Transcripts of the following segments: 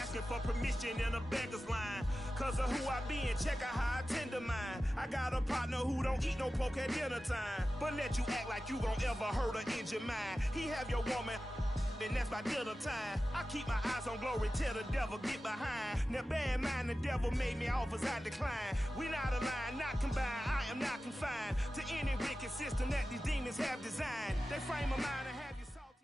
asking for permission in a beggar's line. Cause of who I be and check out how I tend to mine. I got a partner who don't eat no pork at dinner time, but let you act like you gon' ever hurt or injure mine. He have your woman, and that's by dinner time. I keep my eyes on glory till the devil get behind. Now bear in mind the devil made me offers I decline. We not aligned, not combined, I am not confined to any wicked system that these demons have designed. They frame a mind and have you salty.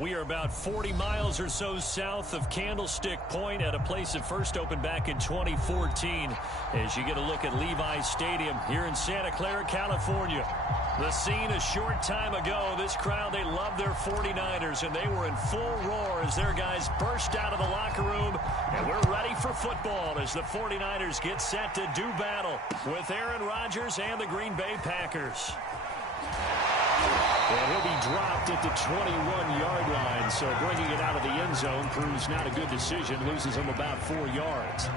We are about 40 miles or so south of Candlestick Point at a place that first opened back in 2014 as you get a look at Levi's Stadium here in Santa Clara, California. The scene a short time ago, this crowd, they love their 49ers, and they were in full roar as their guys burst out of the locker room, and we're ready for football as the 49ers get set to do battle with Aaron Rodgers and the Green Bay Packers. And he'll be dropped at the 21-yard line, so bringing it out of the end zone proves not a good decision, loses him about 4 yards.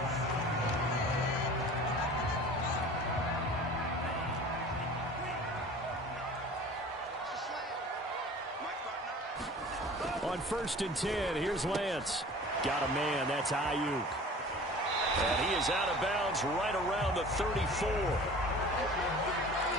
On 1st and 10, here's Lance. Got a man, that's Ayuk. And he is out of bounds right around the 34.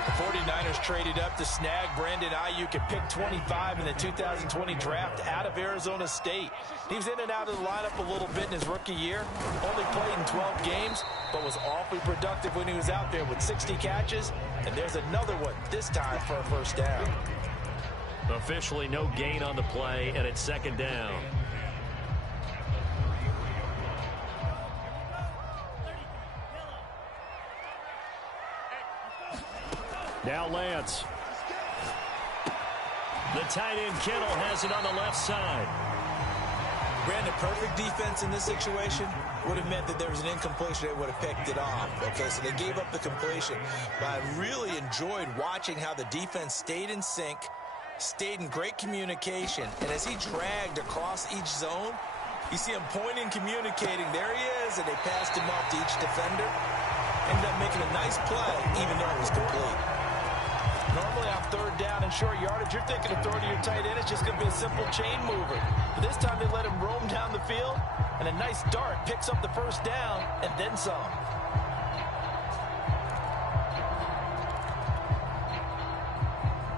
The 49ers traded up to snag Brandon Ayuk at pick 25 in the 2020 draft out of Arizona State. He was in and out of the lineup a little bit in his rookie year. Only played in 12 games, but was awfully productive when he was out there with 60 catches. And there's another one, this time for a first down. Officially no gain on the play, and it's 2nd down. Now Lance. The tight end Kittle has it on the left side. Brandon, perfect defense in this situation would have meant that there was an incompletion. They would have picked it off. Okay, so they gave up the completion. But I really enjoyed watching how the defense stayed in sync, stayed in great communication, and as he dragged across each zone, you see him pointing, communicating. There he is, and they passed him off to each defender. Ended up making a nice play, even though it was complete. Normally on 3rd down and short yardage, you're thinking of throwing to your tight end. It's just going to be a simple chain mover. But this time they let him roam down the field, and a nice dart picks up the first down and then some.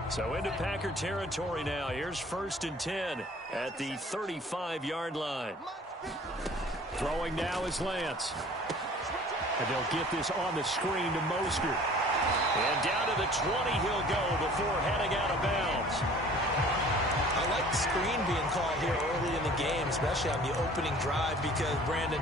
So into Packer territory now. Here's 1st and 10 at the 35-yard line. Throwing now is Lance. And they'll get this on the screen to Mostert. And down to the 20 he'll go before heading out of bounds. I like the screen being called here early in the game, especially on the opening drive, because, Brandon,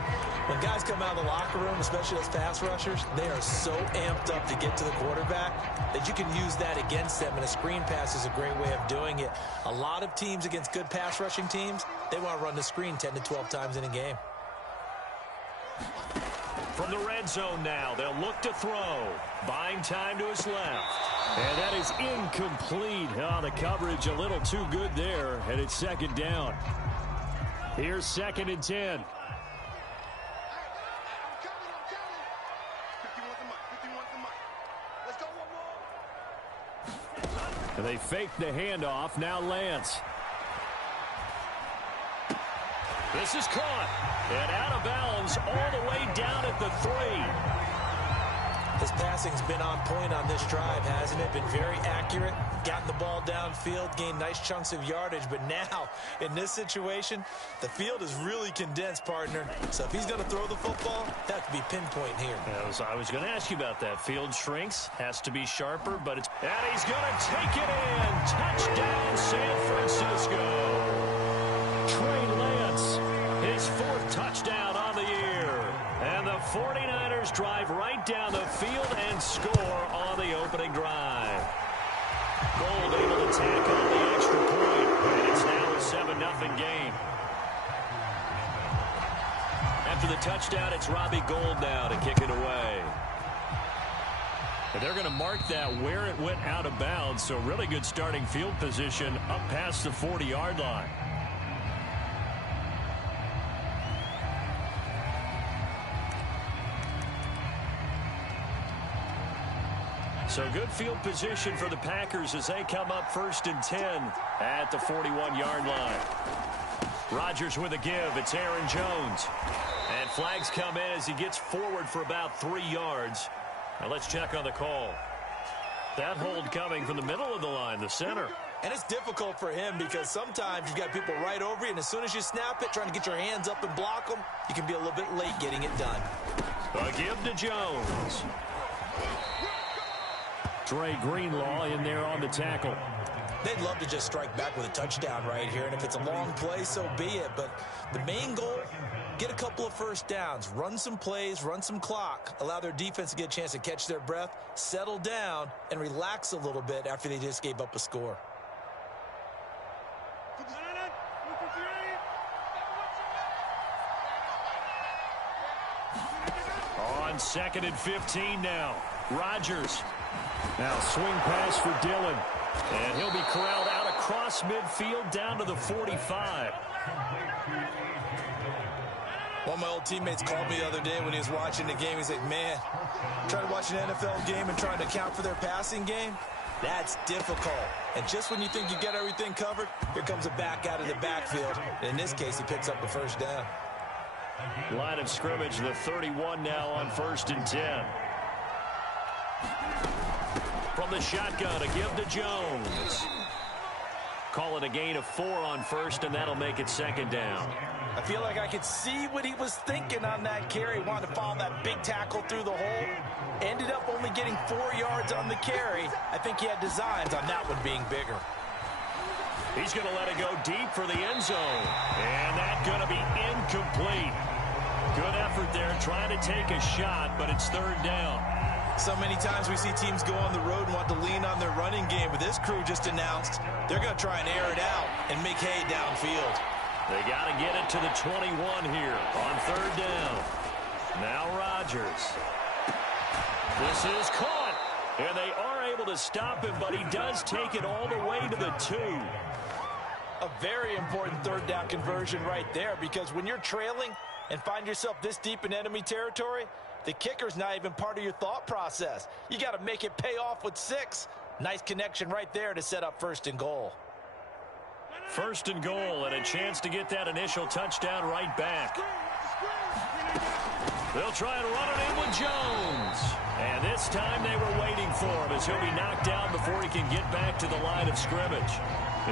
when guys come out of the locker room, especially those pass rushers, they are so amped up to get to the quarterback that you can use that against them, and a screen pass is a great way of doing it. A lot of teams against good pass rushing teams, they want to run the screen 10 to 12 times in a game. From the red zone now, they'll look to throw. Buying time to his left. And that is incomplete. Oh, the coverage a little too good there, and it's 2nd down. Here's 2nd and 10. And they fake the handoff. Now Lance. This is caught. And out of bounds all the way down at the 3. His passing's been on point on this drive, hasn't it? Been very accurate, gotten the ball downfield, gained nice chunks of yardage. But now, in this situation, the field is really condensed, partner. So if he's going to throw the football, that could be pinpoint here. I was going to ask you about that. Field shrinks, has to be sharper, but it's... And he's going to take it in. Touchdown, San Francisco. Trey Lance, his 4th touchdown on the year. And the 49ers drive right down the field and score on the opening drive. Gold able to tack on the extra point, and it's now a 7-0 game. After the touchdown, it's Robbie Gould now to kick it away. And they're going to mark that where it went out of bounds, so really good starting field position up past the 40-yard line. So good field position for the Packers as they come up 1st and 10 at the 41-yard line. Rodgers with a give. It's Aaron Jones. And flags come in as he gets forward for about 3 yards. Now let's check on the call. That hold coming from the middle of the line, the center. And it's difficult for him because sometimes you've got people right over you, and as soon as you snap it, trying to get your hands up and block them, you can be a little bit late getting it done. A give to Jones. Dre Greenlaw in there on the tackle. They'd love to just strike back with a touchdown right here, and if it's a long play, so be it. But the main goal, get a couple of first downs, run some plays, run some clock, allow their defense to get a chance to catch their breath, settle down, and relax a little bit after they just gave up a score. On 2nd and 15 now. Rodgers. Now swing pass for Dillon. And he'll be corralled out across midfield down to the 45. One of my old teammates called me the other day when he was watching the game. He's like, man, trying to watch an NFL game and trying to account for their passing game, that's difficult. And just when you think you get everything covered, here comes a back out of the backfield. And in this case, he picks up a first down. Line of scrimmage, the 31 now on 1st and 10. From the shotgun, a give to Jones. Call it a gain of 4 on 1st, and that'll make it 2nd down. I feel like I could see what he was thinking on that carry. Wanted to follow that big tackle through the hole. Ended up only getting 4 yards on the carry. I think he had designs on that one being bigger. He's going to let it go deep for the end zone. And that's going to be incomplete. Good effort there trying to take a shot, but it's 3rd down. So many times we see teams go on the road and want to lean on their running game, but this crew just announced they're going to try and air it out and make hay downfield. They got to get it to the 21 here on 3rd down. Now Rodgers. This is caught, and they are able to stop him, but he does take it all the way to the 2. A very important 3rd down conversion right there, because when you're trailing and find yourself this deep in enemy territory, the kicker's not even part of your thought process. You got to make it pay off with 6. Nice connection right there to set up 1st and goal. 1st and goal, and a chance to get that initial touchdown right back. They'll try and run it in with Jones. And this time they were waiting for him as he'll be knocked down before he can get back to the line of scrimmage.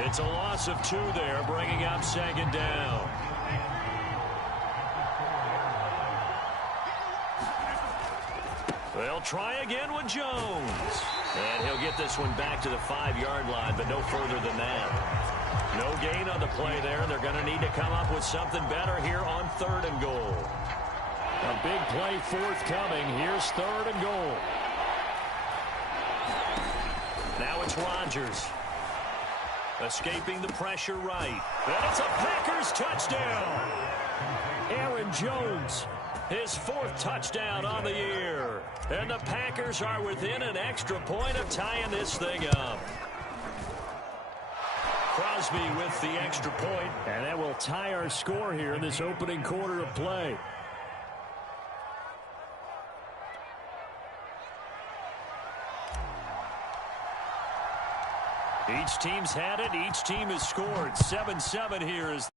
It's a loss of 2 there, bringing up 2nd down. They'll try again with Jones. And he'll get this one back to the 5-yard line, but no further than that. No gain on the play there. They're going to need to come up with something better here on 3rd and goal. A big play forthcoming. Here's 3rd and goal. Now it's Rodgers. Escaping the pressure right. And it's a Packers touchdown. Aaron Jones. His 4th touchdown on the year. And the Packers are within an extra point of tying this thing up. Crosby with the extra point. And that will tie our score here in this opening quarter of play. Each team's had it. Each team has scored. 7-7 here is.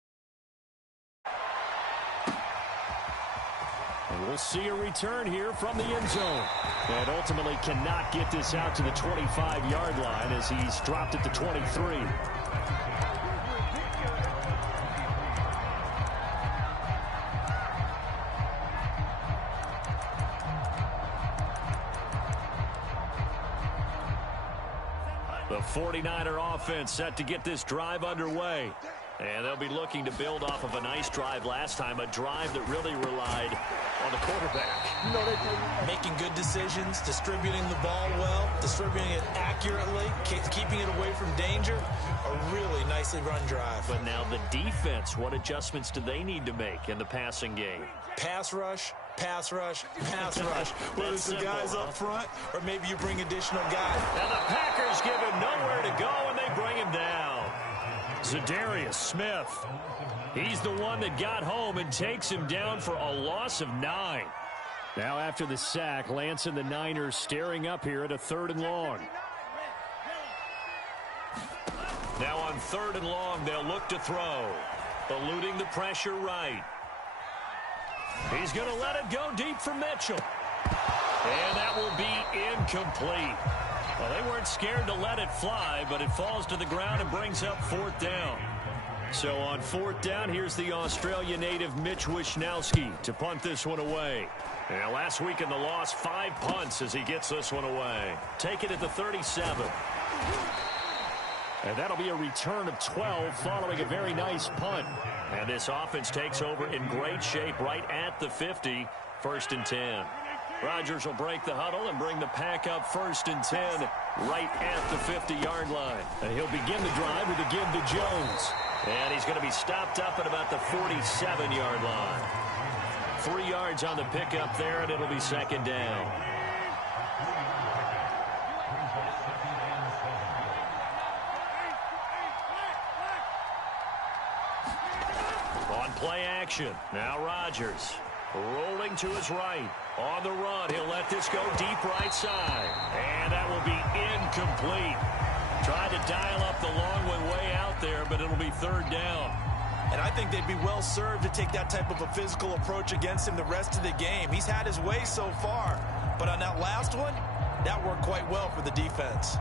And we'll see a return here from the end zone. And ultimately cannot get this out to the 25-yard line as he's dropped it to 23. The 49er offense set to get this drive underway. And they'll be looking to build off of a nice drive last time, a drive that really relied on the quarterback. Making good decisions, distributing the ball well, distributing it accurately, keeping it away from danger. A really nicely run drive. But now the defense, what adjustments do they need to make in the passing game? Pass rush, pass rush, pass rush. Whether it's the guys up front or maybe you bring additional guys. And the Packers give him nowhere to go, and they bring him down. Zadarius Smith. He's the one that got home and takes him down for a loss of 9. Now after the sack, Lance and the Niners staring up here at a 3rd and long. Now on 3rd and long, they'll look to throw. Eluding the pressure right. He's going to let it go deep for Mitchell. And that will be incomplete. Well, they weren't scared to let it fly, but it falls to the ground and brings up 4th down. So on 4th down, here's the Australia native Mitch Wishnowski to punt this one away. And last week in the loss, 5 punts as he gets this one away. Take it at the 37. And that'll be a return of 12 following a very nice punt. And this offense takes over in great shape right at the 50, 1st and 10. Rodgers will break the huddle and bring the pack up 1st and 10 right at the 50-yard line. And he'll begin the drive with a give to Jones. And he's going to be stopped up at about the 47-yard line. 3 yards on the pickup there, and it'll be 2nd down. On play action, now Rodgers. Rolling to his right. On the run, he'll let this go deep right side. And that will be incomplete. Tried to dial up the long one way out there, but it'll be 3rd down. And I think they'd be well served to take that type of a physical approach against him the rest of the game. He's had his way so far. But on that last one, that worked quite well for the defense.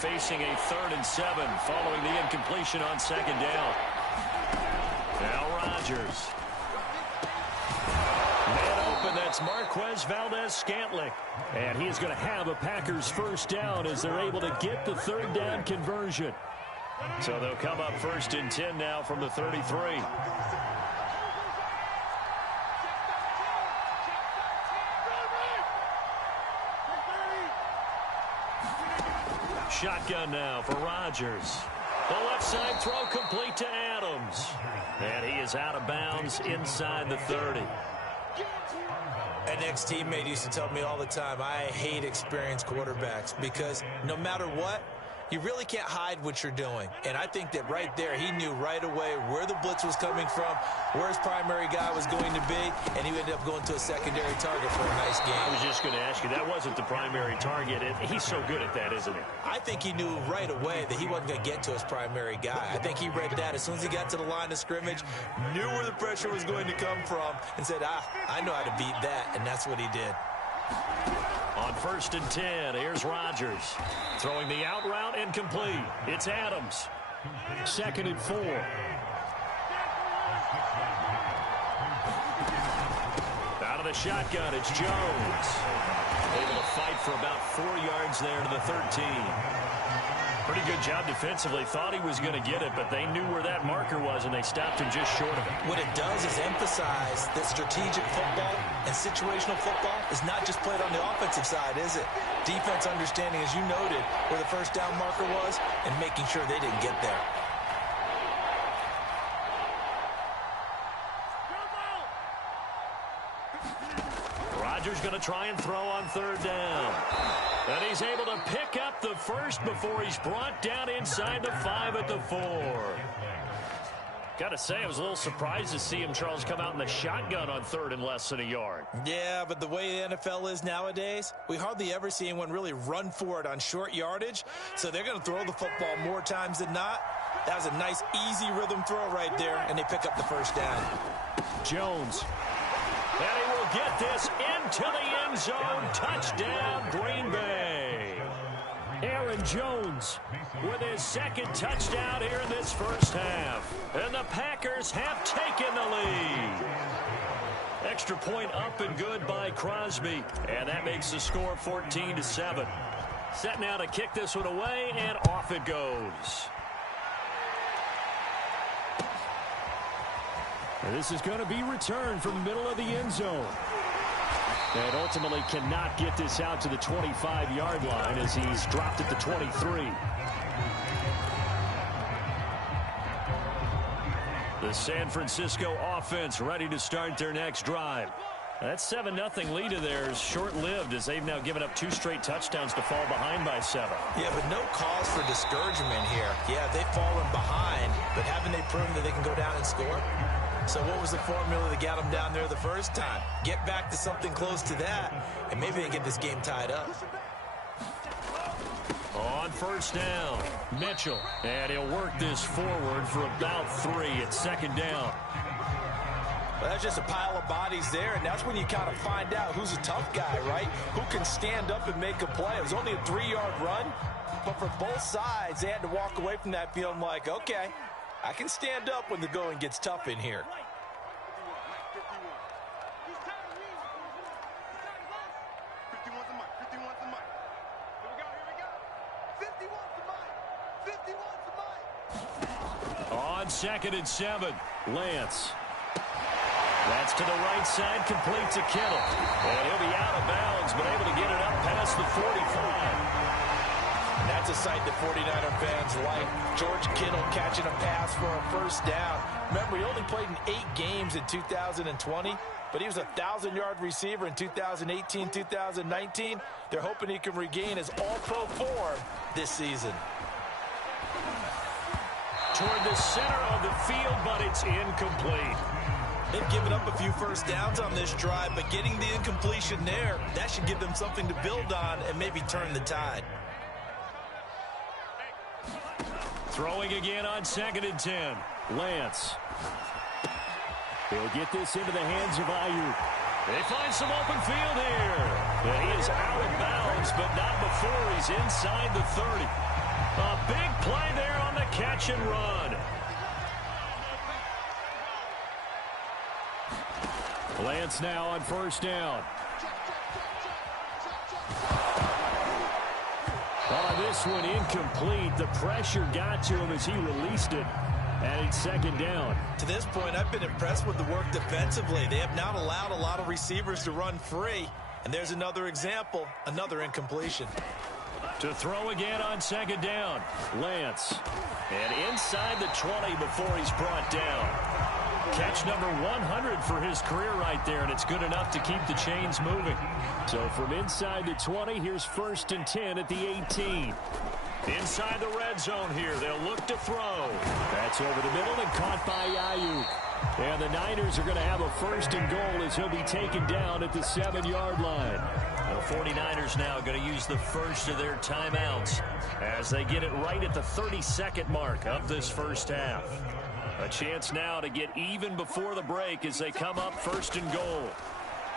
Facing a 3rd and 7 following the incompletion on 2nd down. Now Rodgers. Man open, that's Marquez Valdez-Scantling. And he is going to have a Packers 1st down as they're able to get the 3rd down conversion. So they'll come up 1st and 10 now from the 33. Shotgun now for Rodgers. The left side throw complete to Adams. And he is out of bounds inside the 30. An ex-teammate used to tell me all the time, I hate experienced quarterbacks because no matter what, you really can't hide what you're doing. And I think that right there, he knew right away where the blitz was coming from, where his primary guy was going to be, and he ended up going to a secondary target for a nice game. I was just going to ask you, that wasn't the primary target. He's so good at that, isn't he? I think he knew right away that he wasn't going to get to his primary guy. I think he read that as soon as he got to the line of scrimmage, knew where the pressure was going to come from, and said, I know how to beat that, and that's what he did. On 1st and 10, here's Rodgers. Throwing the out route incomplete. It's Adams. 2nd and 4. Out of the shotgun, it's Jones. Able to fight for about 4 yards there to the 13. Pretty good job defensively. Thought he was going to get it, but they knew where that marker was, and they stopped him just short of it. What it does is emphasize that strategic football and situational football is not just played on the offensive side, is it? Defense understanding, as you noted, where the 1st down marker was and making sure they didn't get there. Rodgers going to try and throw on 3rd down. And he's able to pick up the 1st before he's brought down inside the 5 at the 4. Got to say, I was a little surprised to see him, Charles, come out in the shotgun on 3rd and less than a yard. Yeah, but the way the NFL is nowadays, we hardly ever see anyone really run for it on short yardage. So they're going to throw the football more times than not. That was a nice, easy rhythm throw right there, and they pick up the 1st down. Jones. And he will get this into the end zone. Touchdown, Green Bay. Aaron Jones with his 2nd touchdown here in this 1st half. And the Packers have taken the lead. Extra point up and good by Crosby. And that makes the score 14-7. Set now to kick this one away, and off it goes. And this is going to be returned from the middle of the end zone. And ultimately cannot get this out to the 25-yard line as he's dropped at the 23. The San Francisco offense ready to start their next drive. That 7-0 lead of theirs short-lived as they've now given up 2 straight touchdowns to fall behind by 7. Yeah, but no cause for discouragement here. Yeah, they've fallen behind, but haven't they proven that they can go down and score? So what was the formula that got them down there the first time? Get back to something close to that, and maybe they get this game tied up. On first down, Mitchell. And he'll work this forward for about 3 at second down. Well, that's just a pile of bodies there, and that's when you kind of find out who's a tough guy, right? Who can stand up and make a play. It was only a 3-yard run, but for both sides, they had to walk away from that feeling like, okay, I can stand up when the going gets tough in here. On 2nd and 7, Lance. That's to the right side, complete to Kittle. And he'll be out of bounds, but able to get it up past the 45. And that's a sight that 49er fans like. George Kittle catching a pass for a first down. Remember, he only played in 8 games in 2020, but he was a 1,000-yard receiver in 2018, 2019. They're hoping he can regain his all-pro form this season. Toward the center of the field, but it's incomplete. They've given up a few first downs on this drive, but getting the incompletion there, that should give them something to build on and maybe turn the tide. Throwing again on 2nd and 10. Lance. He'll get this into the hands of Ayuk. They find some open field here. And he is out of bounds, but not before he's inside the 30. A big play there on the catch and run. Lance now on first down. On this one, incomplete. The pressure got to him as he released it. And it's 2nd down. To this point, I've been impressed with the work defensively. They have not allowed a lot of receivers to run free. And there's another example, another incompletion. To throw again on 2nd down, Lance. And inside the 20 before he's brought down. Catch number 100 for his career right there, and it's good enough to keep the chains moving. So from inside the 20, here's 1st and 10 at the 18. Inside the red zone here, they'll look to throw. That's over the middle and caught by Ayuk. And the Niners are going to have a 1st and goal as he'll be taken down at the 7-yard line. The 49ers now going to use the first of their timeouts as they get it right at the 32nd mark of this first half. A chance now to get even before the break as they come up 1st and goal.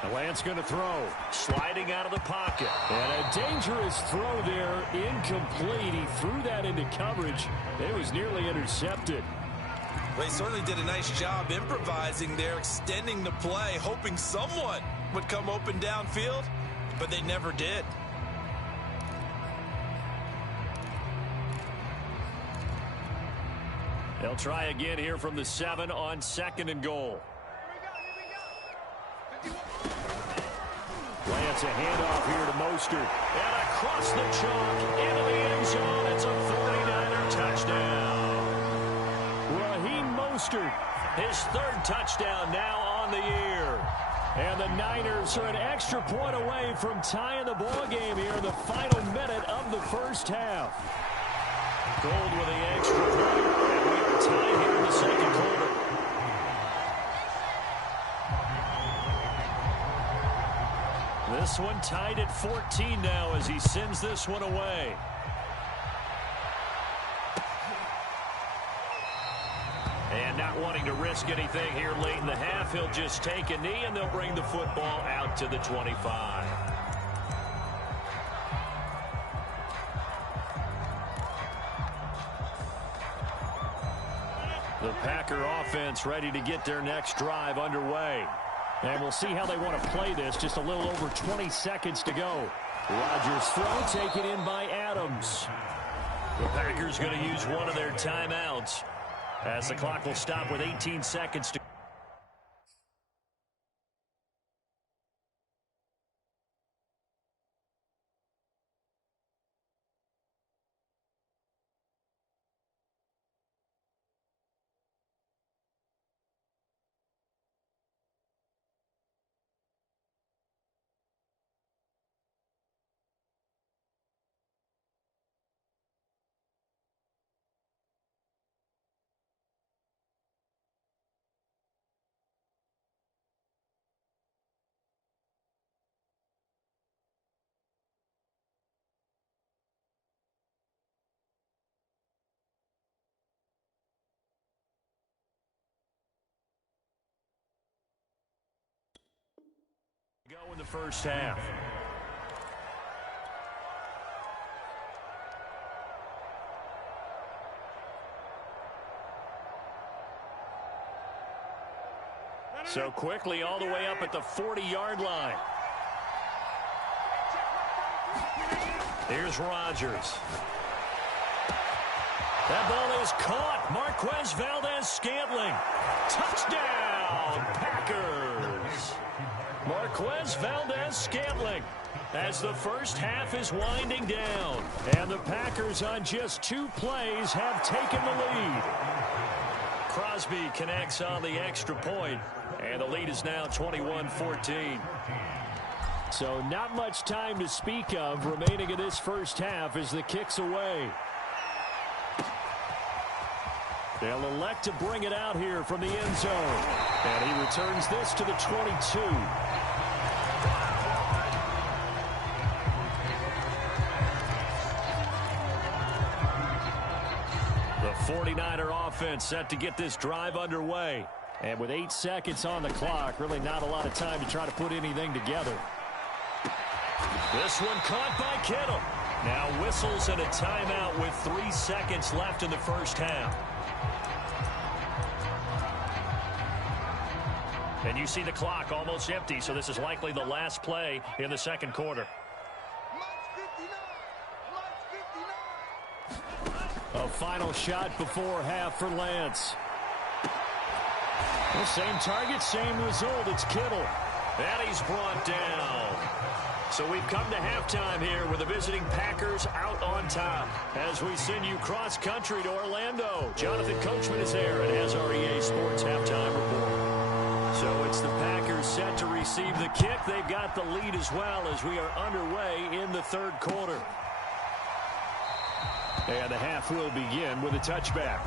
The Lance going to throw. Sliding out of the pocket. And a dangerous throw there. Incomplete. He threw that into coverage. It was nearly intercepted. Well, he certainly did a nice job improvising there, extending the play, hoping someone would come open downfield, but they never did. They'll try again here from the 7 on 2nd and goal. Lance, a handoff here to Mostert. And across the chalk into the end zone. It's a 49er touchdown. Raheem Mostert, his 3rd touchdown now on the year. And the Niners are an extra point away from tying the ball game here in the final minute of the first half. Gold with the extra point, and we are tied here in the 2nd quarter. This one tied at 14 now as he sends this one away. And not wanting to risk anything here late in the half, he'll just take a knee and they'll bring the football out to the 25. The Packer offense ready to get their next drive underway. And we'll see how they want to play this. Just a little over 20 seconds to go. Rodgers' throw taken in by Adams. The Packers going to use one of their timeouts as the clock will stop with 18 seconds to go in the first half. So quickly all the way up at the 40-yard line. Here's Rodgers. That ball is caught. Marquez Valdez-Scantling. Touchdown, Packers. Marquez Valdez-Scantling as the first half is winding down. And the Packers on just 2 plays have taken the lead. Crosby connects on the extra point, and the lead is now 21-14. So not much time to speak of remaining in this first half as the kick's away. They'll elect to bring it out here from the end zone. And he returns this to the 22. The 49er offense set to get this drive underway. And with 8 seconds on the clock, really not a lot of time to try to put anything together. This one caught by Kittle. Now whistles and a timeout with 3 seconds left in the first half. And you see the clock almost empty, so this is likely the last play in the second quarter. A final shot before half for Lance. The same target, same result. It's Kittle. And he's brought down. So we've come to halftime here with the visiting Packers out on top. As we send you cross-country to Orlando, Jonathan Coachman is there and has our EA Sports halftime report. So it's the Packers set to receive the kick. They've got the lead as well as we are underway in the third quarter. And the half will begin with a touchback.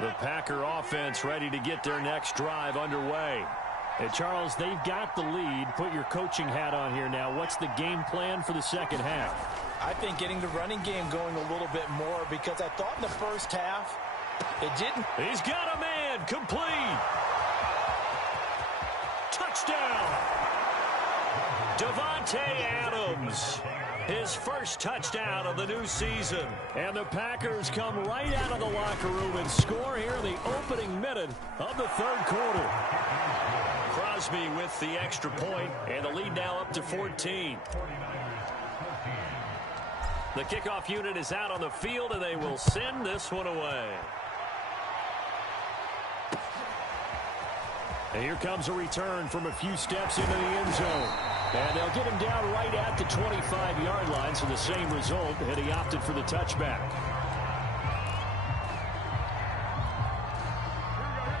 The Packer offense ready to get their next drive underway. And Charles, they've got the lead. Put your coaching hat on here now. What's the game plan for the second half? I think getting the running game going a little bit more, because I thought in the first half it didn't. He's got a man. Complete. Touchdown. Davante Adams. His first touchdown of the new season. And the Packers come right out of the locker room and score here in the opening minute of the third quarter. Crosby with the extra point, and the lead now up to 14. The kickoff unit is out on the field, and they will send this one away. And here comes a return from a few steps into the end zone. And they'll get him down right at the 25-yard line, so the same result, and he opted for the touchback.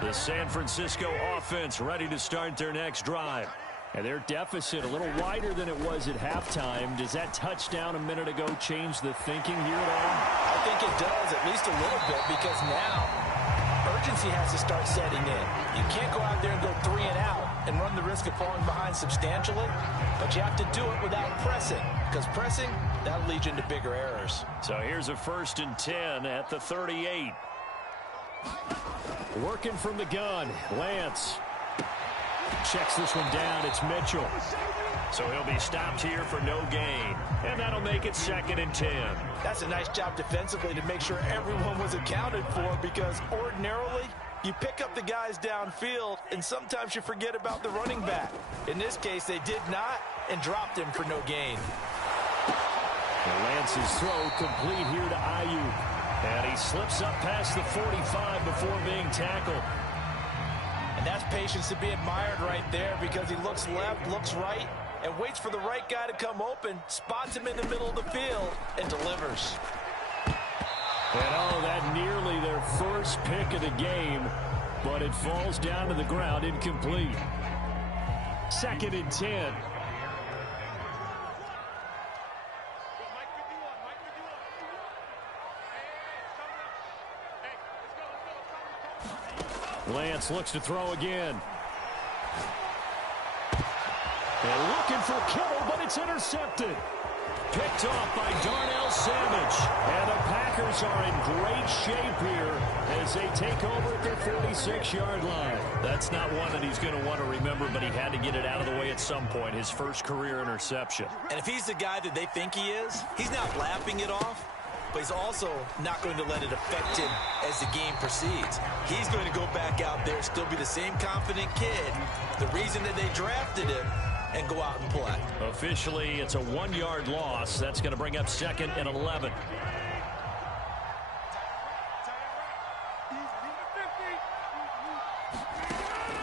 The San Francisco offense ready to start their next drive. And their deficit a little wider than it was at halftime. Does that touchdown a minute ago change the thinking here at all? I think it does, at least a little bit, because now urgency has to start setting in. You can't go out there and go 3 and out and run the risk of falling behind substantially, but you have to do it without pressing, because pressing, that'll lead you into bigger errors. So here's a 1st and 10 at the 38. Working from the gun, Lance checks this one down. It's Mitchell. So he'll be stopped here for no gain, and that'll make it 2nd and 10. That's a nice job defensively to make sure everyone was accounted for, because ordinarily you pick up the guys downfield and sometimes you forget about the running back. In this case, they did not and dropped him for no gain. Lance's throw complete here to Ayuk. And he slips up past the 45 before being tackled. And that's patience to be admired right there, because he looks left, looks right, and waits for the right guy to come open, spots him in the middle of the field, and delivers. And oh, that nearly their first pick of the game, but it falls down to the ground incomplete. 2nd and 10. Lance looks to throw again. They're looking for Kittle, but it's intercepted. picked off by Darnell Savage. And the Packers are in great shape here as they take over at their 46-yard line. That's not one that he's going to want to remember, but he had to get it out of the way at some point, his first career interception. And if he's the guy that they think he is, he's not laughing it off, but he's also not going to let it affect him as the game proceeds. He's going to go back out there, still be the same confident kid, the reason that they drafted him, and go out and play. Officially, it's a 1-yard loss. That's going to bring up 2nd and 11.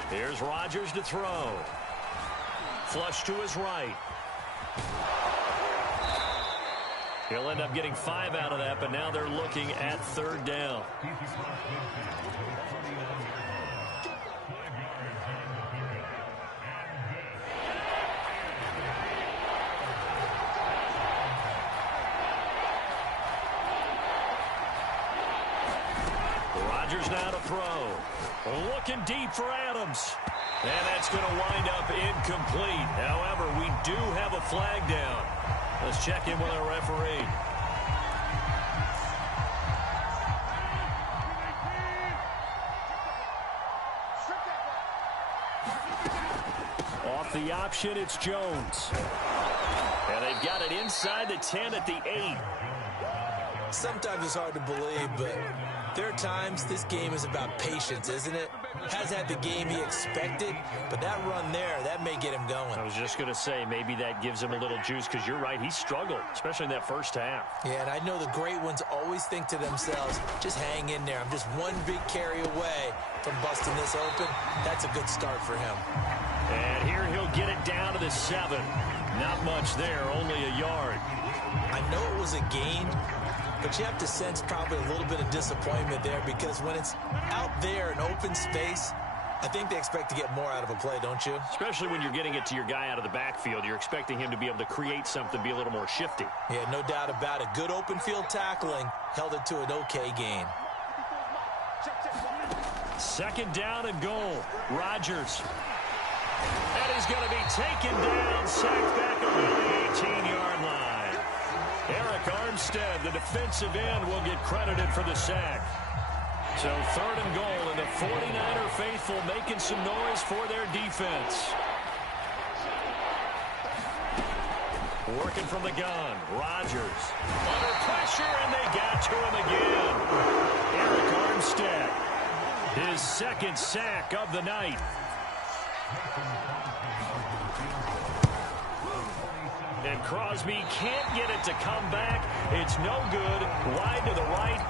Here's Rodgers to throw. Flush to his right. He'll end up getting 5 out of that, but now they're looking at 3rd down. Rodgers now to throw. Looking deep for Adams. And that's going to wind up incomplete. However, we do have a flag down. Let's check in with our referee. Off the option, it's Jones. And they've got it inside the 10 at the 8. Sometimes it's hard to believe, but there are times this game is about patience, isn't it? Hasn't had the game he expected, but that run there, that may get him going. I was just going to say, maybe that gives him a little juice, because you're right, he struggled, especially in that first half. Yeah, and I know the great ones always think to themselves, just hang in there. I'm just one big carry away from busting this open. That's a good start for him. And here he'll get it down to the 7. Not much there, only a yard. I know it was a gain, but you have to sense probably a little bit of disappointment there, because when it's out there in open space, I think they expect to get more out of a play, don't you? Especially when you're getting it to your guy out of the backfield. You're expecting him to be able to create something, be a little more shifty. Yeah, no doubt about it. Good open field tackling held it to an okay gain. 2nd down and goal. Rodgers. And he's going to be taken down, sacked back around the 18-yard line. Eric Armstead, the defensive end, will get credited for the sack. So 3rd and goal, and the 49er faithful making some noise for their defense. Working from the gun, Rodgers. Under pressure, and they got to him again. Eric Armstead, his 2nd sack of the night. And Crosby can't get it to come back. It's no good. Wide to the right.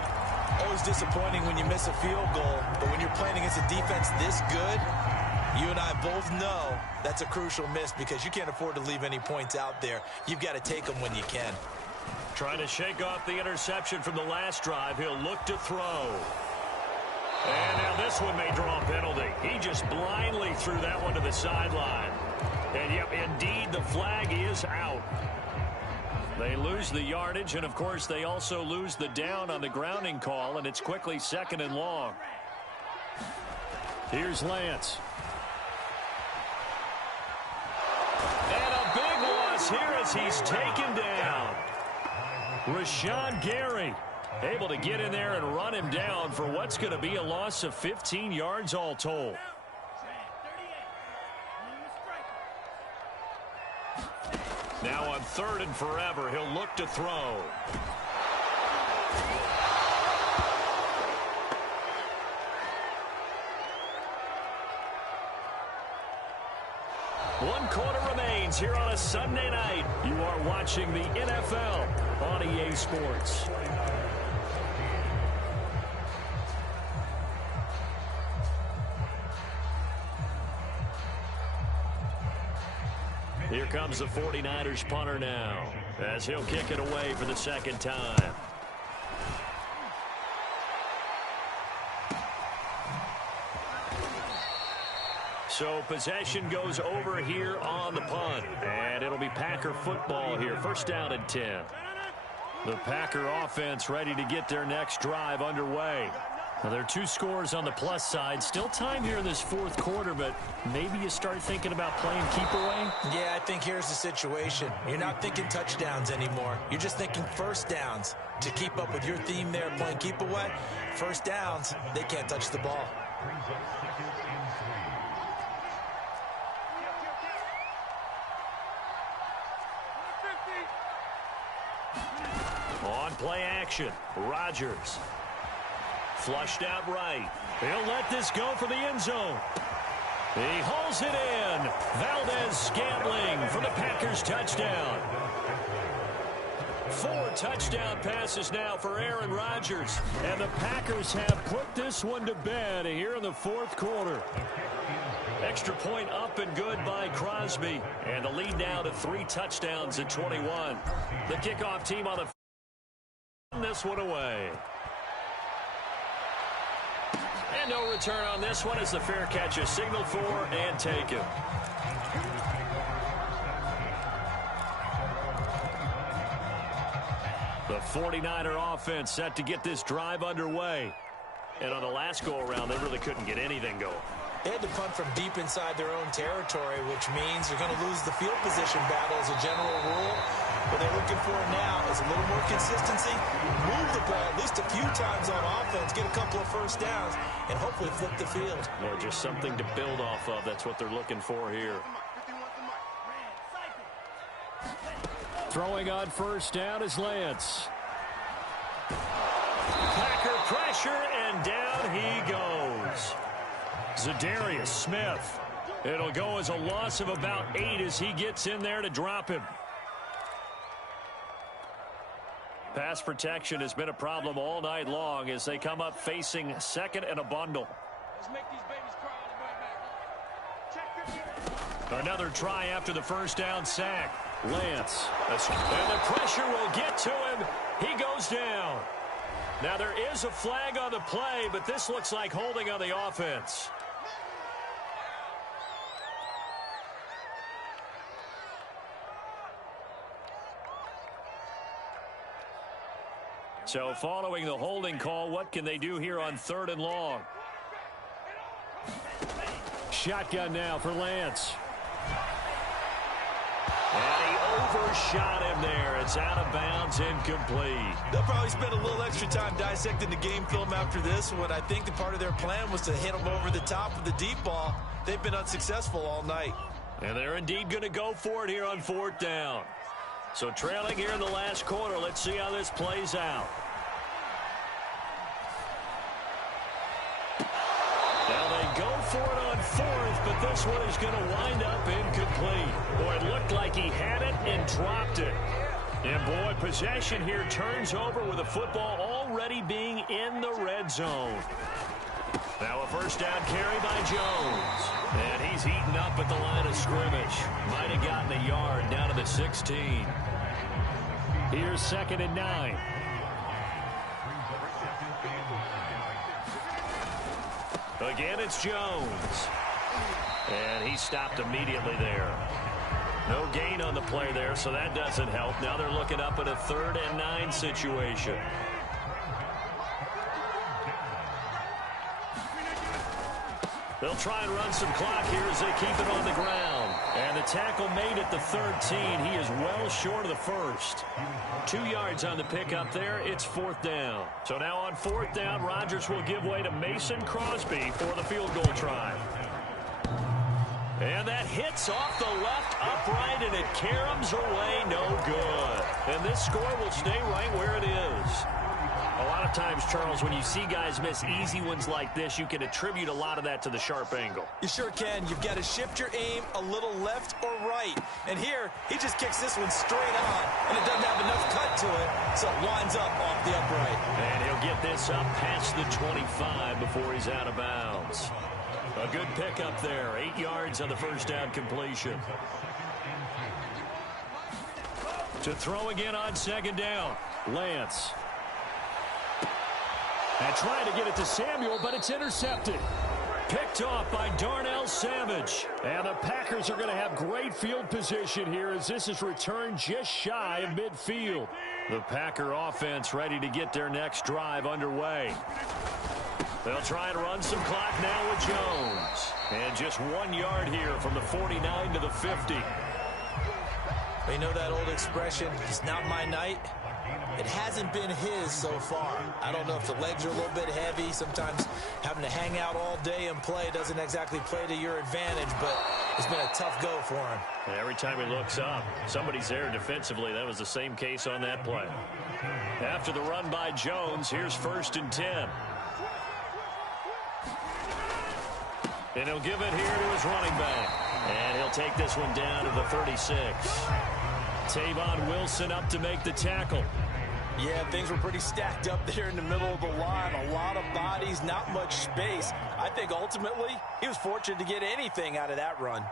Always disappointing when you miss a field goal, but when you're playing against a defense this good, you and I both know that's a crucial miss, because you can't afford to leave any points out there. You've got to take them when you can. Trying to shake off the interception from the last drive. He'll look to throw. And now this one may draw a penalty. He just blindly threw that one to the sideline. And, yep, indeed, the flag is out. They lose the yardage, and, of course, they also lose the down on the grounding call, and it's quickly 2nd and long. Here's Lance. And a big loss here as he's taken down. Rashawn Gary able to get in there and run him down for what's going to be a loss of 15 yards all told. Now on 3rd and forever, he'll look to throw. One quarter remains here on a Sunday night. You are watching the NFL on EA Sports. Here comes the 49ers punter now, as he'll kick it away for the 2nd time. So possession goes over here on the punt, and it'll be Packer football here. 1st down and 10. The Packer offense ready to get their next drive underway. Well, there are two scores on the plus side. Still time here in this fourth quarter, but maybe you start thinking about playing keep away? Yeah, I think here's the situation. You're not thinking touchdowns anymore. You're just thinking first downs. To keep up with your theme there, playing keep away, first downs, they can't touch the ball. On play action, Rodgers. Flushed out right. He'll let this go for the end zone. He hauls it in. Valdez-Scantling for the Packers touchdown. 4 touchdown passes now for Aaron Rodgers. And the Packers have put this one to bed here in the fourth quarter. Extra point up and good by Crosby. And the lead now to 3 touchdowns at 21. The kickoff team on the this one away. And no return on this one as the fair catch is signaled for and taken. The 49er offense set to get this drive underway. And on the last go-around, they really couldn't get anything going. They had to punt from deep inside their own territory, which means they're going to lose the field position battle as a general rule. What they're looking for now is a little more consistency, move the ball at least a few times on offense, get a couple of first downs, and hopefully flip the field. Yeah, just something to build off of. That's what they're looking for here. Throwing on first down is Lance. Packer pressure, and down he goes. Zadarius Smith. It'll go as a loss of about 8 as he gets in there to drop him. Pass protection has been a problem all night long as they come up facing second and a bundle. Let's make these babies cry on the way back. Another try after the first down sack. Lance. And the pressure will get to him. He goes down. Now there is a flag on the play, but this looks like holding on the offense. So following the holding call, what can they do here on 3rd and long? Shotgun now for Lance. And he overshot him there. It's out of bounds, incomplete. They'll probably spend a little extra time dissecting the game film after this one. I think the part of their plan was to hit him over the top of the deep ball. They've been unsuccessful all night. And they're indeed going to go for it here on 4th down. So trailing here in the last quarter, let's see how this plays out. Now they go for it on 4th, but this one is going to wind up incomplete. Boy, it looked like he had it and dropped it. And boy, possession here turns over with the football already being in the red zone. Now a first down carry by Jones. And he's eaten up at the line of scrimmage. Might have gotten a yard down to the 16. Here's 2nd and 9. Again, it's Jones. And he stopped immediately there. No gain on the play there, so that doesn't help. Now they're looking up at a 3rd and 9 situation. They'll try and run some clock here as they keep it on the ground. And the tackle made at the 13. He is well short of the first. 2 yards on the pickup there. It's 4th down. So now on 4th down, Rodgers will give way to Mason Crosby for the field goal try. And that hits off the left upright, and it caroms away no good. And this score will stay right where it is. A lot of times, Charles, when you see guys miss easy ones like this, you can attribute a lot of that to the sharp angle. You sure can. You've got to shift your aim a little left or right. And here, he just kicks this one straight on, and it doesn't have enough cut to it, so it winds up off the upright. And he'll get this up past the 25 before he's out of bounds. A good pickup there. 8 yards on the first down completion. To throw again on 2nd down. Lance. And trying to get it to Samuel, but it's intercepted. Picked off by Darnell Savage. And the Packers are going to have great field position here as this is returned just shy of midfield. The Packer offense ready to get their next drive underway. They'll try and run some clock now with Jones. And just 1 yard here from the 49 to the 50. You know that old expression, it's not my night? It hasn't been his so far. I don't know if the legs are a little bit heavy. Sometimes having to hang out all day and play doesn't exactly play to your advantage, but it's been a tough go for him. And every time he looks up, somebody's there defensively. That was the same case on that play. After the run by Jones, here's 1st and 10. And he'll give it here to his running back. And he'll take this one down to the 36. Tavon Wilson up to make the tackle. Yeah, things were pretty stacked up there in the middle of the line. A lot of bodies, not much space. I think ultimately he was fortunate to get anything out of that run.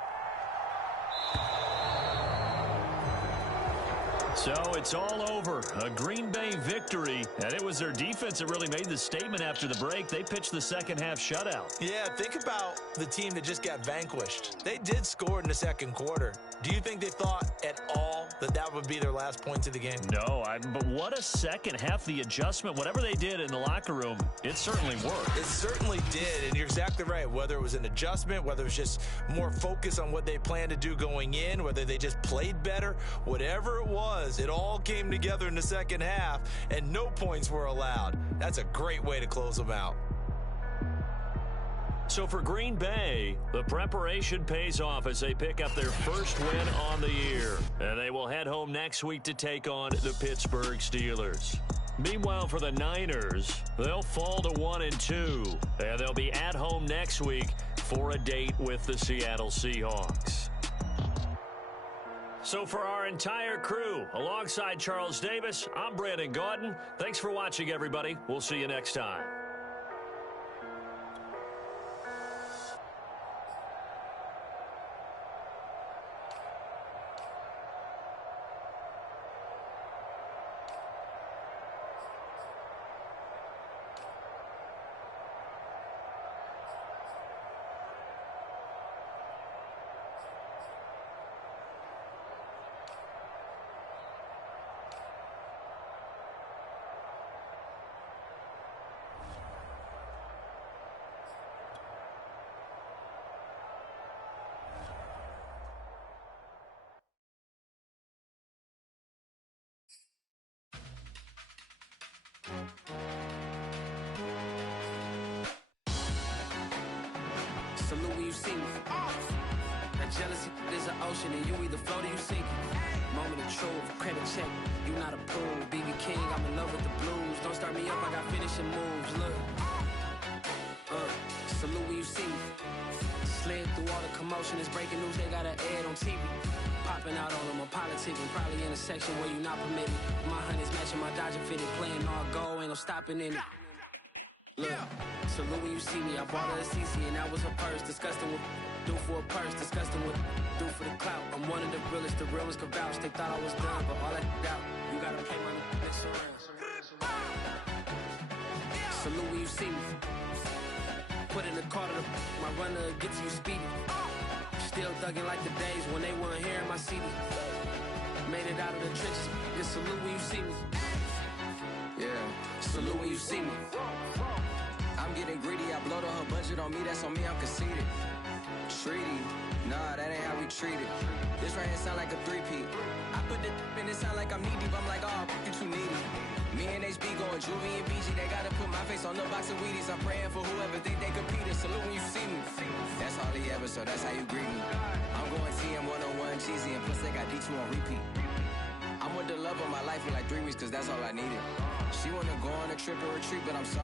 So it's all over. A Green Bay victory. And it was their defense that really made the statement after the break. They pitched the second-half shutout. Yeah, think about the team that just got vanquished. They did score in the second quarter. Do you think they thought at all that that would be their last points of the game? No, but what a second half. The adjustment, whatever they did in the locker room, it certainly worked. It certainly did, and you're exactly right. Whether it was an adjustment, whether it was just more focus on what they planned to do going in, whether they just played better, whatever it was, it all came together in the second half, and no points were allowed. That's a great way to close them out. So for Green Bay, the preparation pays off as they pick up their first win on the year. And they will head home next week to take on the Pittsburgh Steelers. Meanwhile, for the Niners, they'll fall to 1-2. And they'll be at home next week for a date with the Seattle Seahawks. So for our entire crew, alongside Charles Davis, I'm Brandon Gaudin. Thanks for watching, everybody. We'll see you next time. Salute when you see me. That jealousy is an ocean, and you either float or you sink. Moment of truth, credit check, you not approved. BB King, I'm in love with the blues. Don't start me up, I got finishing moves. Look, salute when you see me. Slid through all the commotion, it's breaking news, they got an ad on TV. Popping out on them, I'm politicking, probably in a section where you not permitted. My honey's matching my Dodger fitted, playing all go, ain't no stopping in it. Look, salute when you see me. I bought her a CC and that was her purse. Disgusting with do for a purse. Disgusting with do for the clout. I'm one of the realest. The real ones could vouch. They thought I was done, but all that out. You gotta pay money. Mix around. Salute when you see me. Put in the car to my runner gets you speedy. Still thugging like the days when they weren't hearing my CD. Made it out of the trenches. Just salute when you see me. Yeah, salute when you see me. I'm getting greedy, I blowed on her budget on me, that's on me, I'm conceited. Treaty, nah, that ain't how we treat it. This right here sound like a three-peat. I put the in it sound like I'm knee-deep, I'm like, oh, you too needy. Me and HB going Juvie and BG, they gotta put my face on the box of Wheaties. I'm praying for whoever think they competed, salute when you see me. That's all he ever, so that's how you greet me. I'm going TM 101 cheesy, and plus they got D2 on repeat. I'm with the love of my life for like 3 weeks, cause that's all I needed. She wanna go on a trip or retreat, but I'm sorry.